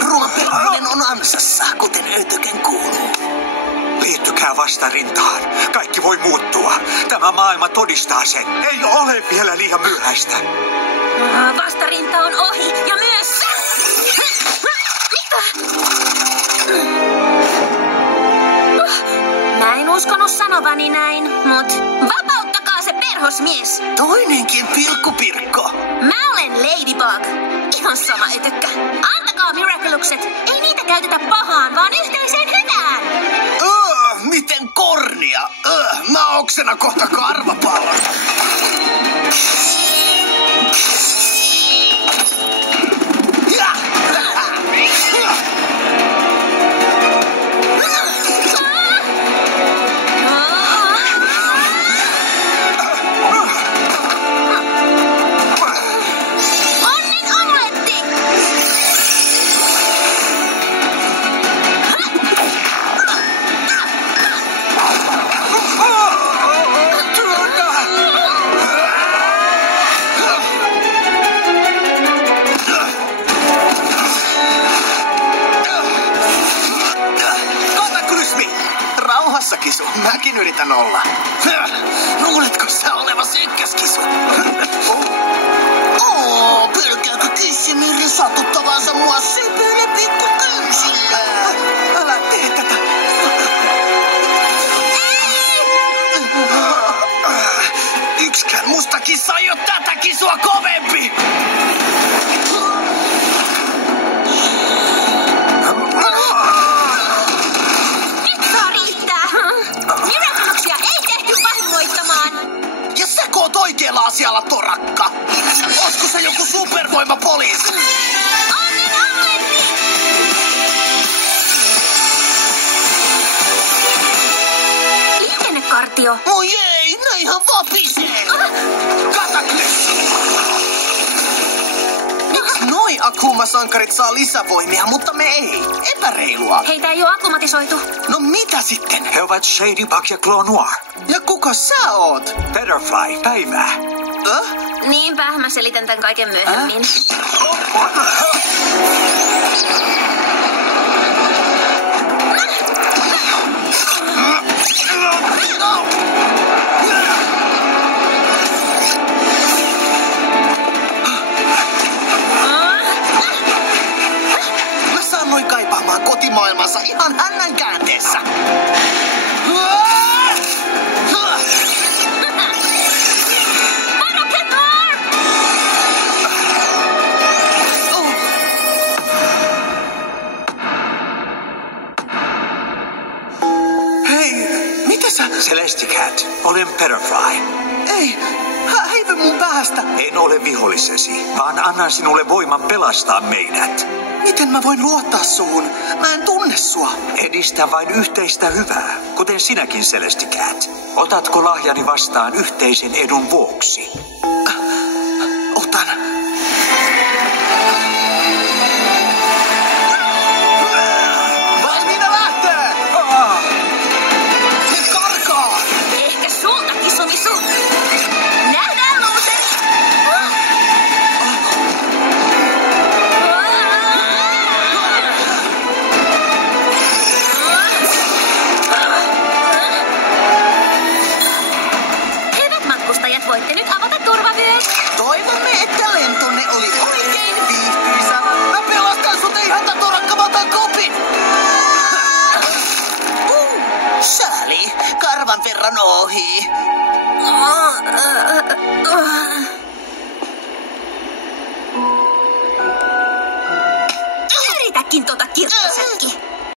Ruopelaminen on ansassa, kuten ötöken kuuluu. Liittykää vastarintaan. Kaikki voi muuttua. Tämä maailma todistaa sen. Ei ole vielä liian myöhäistä. Vastarinta on ohi ja myös se. Mitä? Mä en uskonut sanovani näin, mut vapauttakaa se perhosmies. Toinenkin pilkkupirkko. Mä olen Ladybug. Ihan sama ötykkä. Antakaa mirakelukset. Ei niitä käytetä pahaan, vaan yhteiseen hyvään. Miten kornia. Mä oksena kohta karvapallon. Kisu. Mäkin yritän olla. Luuletko sä olevas ykköskisu? Pelkääkö kyssimyrin satuttavansa mua sypyille pikku kynsillä? Älä tee tätä. Yksikään musta kissa ei oo tätä kisua kovempi. Oot oikealla asialla, torakka. Ootko se joku supervoimapoliisi? Liikennekartio. Oi ei, ne ihan vapisee. Kataklysmi. Miksi noi Akuma-sankarit saa lisävoimia, mutta me ei? Epäreilua. Heitä ei oo akumatisoitu. No mitä sitten? He ovat Shadybug ja Claw Noir. Ja kuka sä oot? Betterfly, päivää. Niinpä, mä selitän tän kaiken myöhemmin. Mä saan noin kaipaamaan kotimaailmansa ihan hännän käänteessä. Celesticat, olen Betterfly. Ei, häivy mun päästä. En ole vihollisesi, vaan annan sinulle voiman pelastaa meidät. Miten mä voin luottaa suhun? Mä en tunne sua. Edistä vain yhteistä hyvää, kuten sinäkin, Celesticat. Otatko lahjani vastaan yhteisen edun vuoksi? Otan. Voitte nyt avata turvavyön. Toivomme, että lentonne oli oikein viihtyisä. Mä pelastan sut ihan torakka, mä otan kopin. Sääli, karvan verran ohi. Yritäkin tota kirkkosäkki.